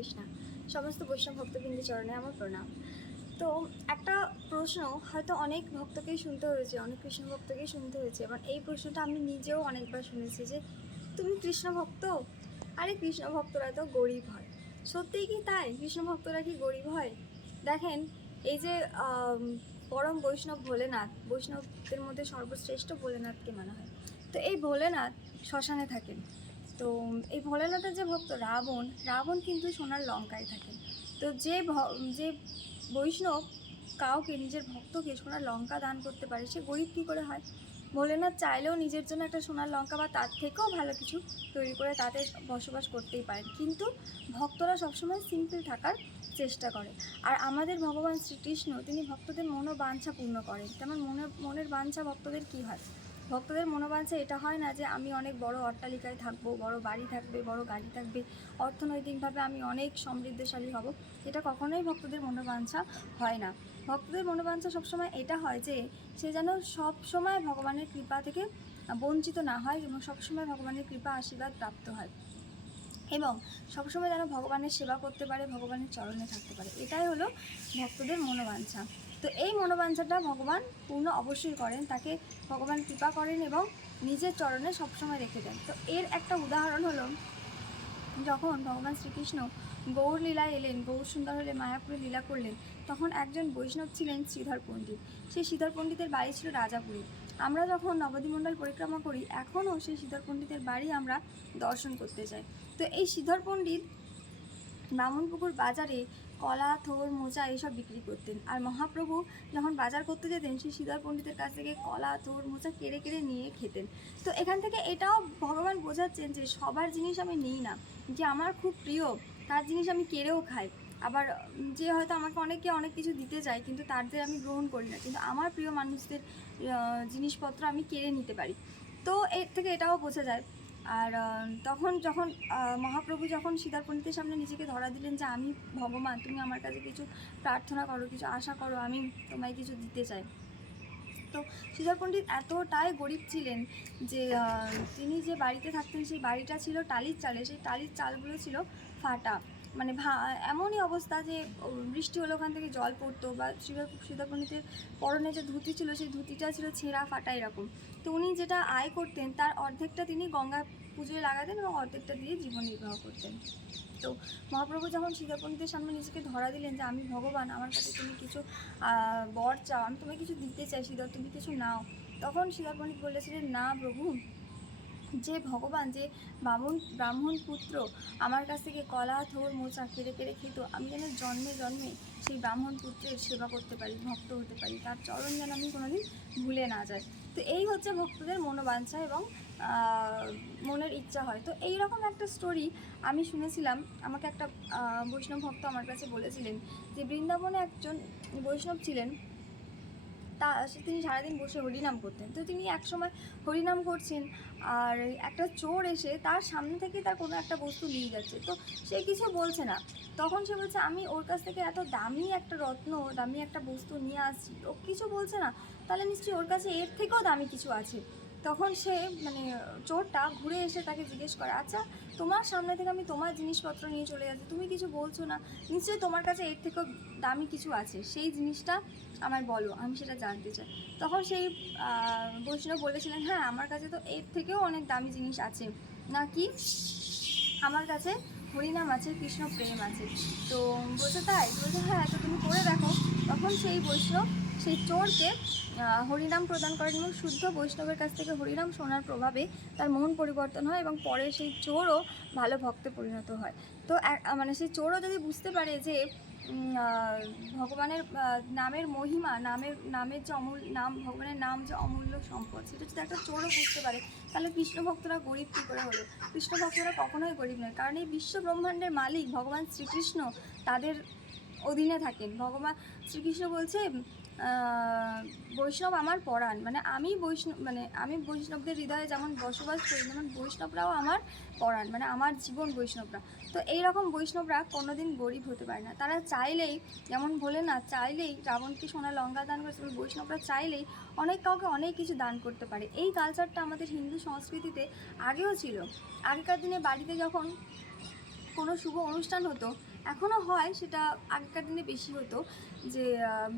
কৃষ্ণা। সমস্ত বৈষ্ণব ভক্তবৃন্দের চরণে আমার প্রণাম। তো একটা প্রশ্ন হয়তো অনেক ভক্তকেই শুনতে হয়েছে, অনেক কৃষ্ণ ভক্তকেই শুনতে হয়েছে, এবং এই প্রশ্নটা আমি নিজেও অনেকবার শুনেছি যে তুমি কৃষ্ণ ভক্ত? আরে কৃষ্ণ ভক্তরা তো গরিব হয়। সত্যিই কি তাই? কৃষ্ণ ভক্তরা কি গরিব হয়? দেখেন, এই যে পরম বৈষ্ণব ভোলেনাথ, বৈষ্ণবদের মধ্যে সর্বশ্রেষ্ঠ ভোলেনাথকে মানা হয়। তো এই ভোলেনাথ শ্মশানে থাকেন। তো এই ভোলেনাথের যে ভক্ত রাবণ, রাবণ কিন্তু সোনার লঙ্কায় থাকেন। তো যে বৈষ্ণব কাউকে, নিজের ভক্তকে সোনার লঙ্কা দান করতে পারে, সে গরিব কী করে হয়? ভোলেনাথ চাইলেও নিজের জন্য একটা সোনার লঙ্কা বা তার থেকেও ভালো কিছু তৈরি করে তাতে বসবাস করতেই পারেন, কিন্তু ভক্তরা সবসময় সিম্পল থাকার চেষ্টা করে। আর আমাদের ভগবান শ্রীকৃষ্ণ, তিনি ভক্তদের মনোবাঞ্ছা পূর্ণ করেন। তেমন মনের বাঞ্ছা ভক্তদের কী হয়? ভক্তদের মনোবাঞ্ছা এটা হয় না যে আমি অনেক বড় অট্টালিকায় থাকবো, বড় বাড়ি থাকবে, বড় গাড়ি থাকবে, অর্থনৈতিকভাবে আমি অনেক সমৃদ্ধশালী হব। এটা কখনোই ভক্তদের মনোবাঞ্ছা হয় না। ভক্তদের মনোবাঞ্ছা সবসময় এটা হয় যে সে যেন সবসময় ভগবানের কৃপা থেকে বঞ্চিত না হয় এবং সবসময় ভগবানের কৃপা আশীর্বাদ প্রাপ্ত হয়, এবং সবসময় যেন ভগবানের সেবা করতে পারে, ভগবানের চরণে থাকতে পারে। এটাই হলো ভক্তদের মনোবাঞ্ছা। তো এই মনোবাঞ্ছাটা ভগবান পূর্ণ অবশ্যই করেন, তাকে ভগবান কৃপা করেন এবং নিজের চরণে সবসময় রেখে দেন। তো এর একটা উদাহরণ হলো, যখন ভগবান শ্রীকৃষ্ণ গৌর লীলায় এলেন, গৌর সুন্দর হলে মায়াপুরে লীলা করলেন, তখন একজন বৈষ্ণব ছিলেন শ্রীধর পণ্ডিত। সেই শ্রীধর পণ্ডিতের বাড়ি ছিল রাজাপুরে। আমরা যখন নবদ্বীপমণ্ডল পরিক্রমা করি, এখনও সেই শ্রীধর পণ্ডিতের বাড়ি আমরা দর্শন করতে যাই। তো এই শ্রীধর পণ্ডিত বামুনপুকুর বাজারে কলা, থোর, মোচা এইসব বিক্রি করতেন। আর মহাপ্রভু যখন বাজার করতে যেতেন, সেই শ্রীধর পণ্ডিতের কাছ থেকে কলা, থোর, মোচা কেড়ে কেড়ে নিয়ে খেতেন। তো এখান থেকে এটাও ভগবান বোঝাচ্ছেন যে সবার জিনিস আমি নিই না, যে আমার খুব প্রিয় তার জিনিস আমি কেড়েও খাই। আবার যে হয়তো আমাকে অনেক কিছু দিতে চায়, কিন্তু তাদের আমি গ্রহণ করি না, কিন্তু আমার প্রিয় মানুষদের জিনিসপত্র আমি কেড়ে নিতে পারি। তো এর থেকে এটাও বোঝা যায়। আর যখন মহাপ্রভু যখন শ্রীধর পণ্ডিতের সামনে নিজেকে ধরা দিলেন যে আমি ভগবান, তুমি আমার কাছে কিছু প্রার্থনা করো, কিছু আশা করো, আমি তোমায় কিছু দিতে চাই। তো শ্রীধর পণ্ডিত এতটাই গরিব ছিলেন যে তিনি যে বাড়িতে থাকতেন, সেই বাড়িটা ছিল টালির চালে, সেই টালির চালগুলো ছিল ফাটা। মানে এমনই অবস্থা যে বৃষ্টি হলে ওখান থেকে জল পড়তো, বা শ্রীধর পণ্ডিতের পরনে যে ধুতি ছিল, সেই ধুতিটা ছিল ছেঁড়া ফাটা এরকম। তো উনি যেটা আয় করতেন তার অর্ধেকটা তিনি গঙ্গা পুজোয় লাগাতেন এবং অর্ধেকটা দিয়ে জীবন নির্বাহ করতেন। তো মহাপ্রভু যখন শ্রীধর পণ্ডিতের সামনে নিজেকে ধরা দিলেন যে আমি ভগবান, আমার কাছে তুমি কিছু বর চাও, আমি তোমায় কিছু দিতে চাই শ্রীধর, তুমি কিছু নাও, তখন শ্রীধর পণ্ডিত বলেছিলেন, না প্রভু, যে ভগবান, যে ব্রাহ্মণ পুত্র আমার কাছ থেকে কলা, থোর, মোচা কেড়ে কেড়ে খেত, আমি যেন জন্মে জন্মে সেই ব্রাহ্মণ পুত্রের সেবা করতে পারি, ভক্ত হতে পারি, তার চরণ যেন আমি কোনোদিন ভুলে না যাই। তো এই হচ্ছে ভক্তদের মনোবাঞ্ছা এবং মনের ইচ্ছা হয়। তো এইরকম একটা স্টোরি আমি শুনেছিলাম, আমাকে একটা বৈষ্ণব ভক্ত আমার কাছে বলেছিলেন যে বৃন্দাবনে একজন বৈষ্ণব ছিলেন, তিনি সারাদিন বসে হরিনাম করতেন। তো তিনি একসময় হরিনাম করছেন, আর একটা চোর এসে তার সামনে থেকে তার কোনো একটা বস্তু নিয়ে যাচ্ছে। তো সে কিছু বলছে না। তখন সে বলছে, আমি ওর কাছ থেকে এত দামি একটা রত্ন, দামি একটা বস্তু নিয়ে আসছি, ও কিছু বলছে না, তাহলে নিশ্চয়ই ওর কাছে এর থেকেও দামি কিছু আছে। তখন সে চোরটা ঘুরে এসে তাকে জিজ্ঞেস করে, আচ্ছা, তোমার সামনে থেকে আমি তোমার জিনিসপত্র নিয়ে চলে যাচ্ছি, তুমি কিছু বলছো না, নিশ্চয়ই তোমার কাছে এর থেকেও দামি কিছু আছে, সেই জিনিসটা আমায় বলো, আমি সেটা জানতে চাই। তখন সেই বৈষ্ণব বলেছিলেন, হ্যাঁ, আমার কাছে তো এর থেকেও অনেক দামি জিনিস আছে। নাকি? আমার কাছে হরিনাম আছে, কৃষ্ণ প্রেম আছে। তো বলছে, তাই? বলছে, হ্যাঁ, তো তুমি করে দেখো। তখন সেই বৈষ্ণব সেই চোরকে হরিনাম প্রদান করেন, এবং শুদ্ধ বৈষ্ণবের কাছ থেকে হরিনাম শোনার প্রভাবে তার মন পরিবর্তন হয়, এবং পরে সেই চোরও ভালো ভক্তে পরিণত হয়। তো সেই চোরও যদি বুঝতে পারে যে ভগবানের নামের মহিমা, নামের যে নাম, ভগবানের নাম যে অমূল্য সম্পদ, সেটা যদি একটা চোরও বুঝতে পারে, তাহলে কৃষ্ণ ভক্তরা গরিব কী করে হলো? কৃষ্ণ ভক্তরা কখনোই গরিব নয়, কারণ এই বিশ্ব ব্রহ্মাণ্ডের মালিক ভগবান শ্রীকৃষ্ণ তাদের অধীনে থাকেন। ভগবান শ্রীকৃষ্ণ বলছে, বৈষ্ণব আমার পরাণ, আমি বৈষ্ণবদের হৃদয়ে যেমন বসবাস করি, যেমন বৈষ্ণবরাও আমার পরাণ, আমার জীবন বৈষ্ণবরা। তো এইরকম বৈষ্ণবরা কোনোদিন গরিব হতে পারে না। তারা চাইলেই, যেমন ভোলেনাথ চাইলেই রাবণকে সোনা লঙ্কা দান করেছে, বৈষ্ণবরা চাইলেই কাউকে অনেক কিছু দান করতে পারে। এই কালচারটা আমাদের হিন্দু সংস্কৃতিতে আগেও ছিল। আগেকার দিনে বাড়িতে যখন কোনো শুভ অনুষ্ঠান হতো, এখনও হয়, সেটা আগেকার দিনে বেশি হতো, যে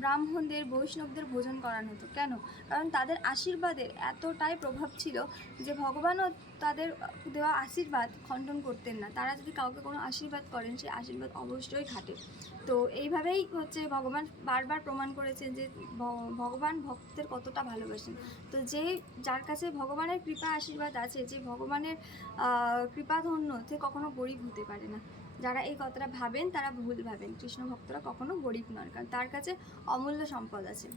ব্রাহ্মণদের বৈষ্ণবদের ভোজন করানো হতো। কেন? কারণ তাদের আশীর্বাদের এতটাই প্রভাব ছিল যে ভগবানও তাদের দেওয়া আশীর্বাদ খণ্ডন করতেন না। তারা যদি কাউকে কোনো আশীর্বাদ করেন, সেই আশীর্বাদ অবশ্যই খাটে। তো এইভাবেই হচ্ছে ভগবান বারবার প্রমাণ করেছেন যে ভগবান ভক্তদের কতটা ভালোবাসেন। তো যার কাছে ভগবানের কৃপা আশীর্বাদ আছে, যে ভগবানের কৃপাধন্য, সে কখনো গরিব হতে পারে না। যারা এই কথাটা ভাবেন তারা ভুল ভাবেন। কৃষ্ণ ভক্তরা কখনো গরিব নন, কারণ তার কাছে অমূল্য সম্পদ আছে।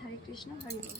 হরে কৃষ্ণ, হরি বল।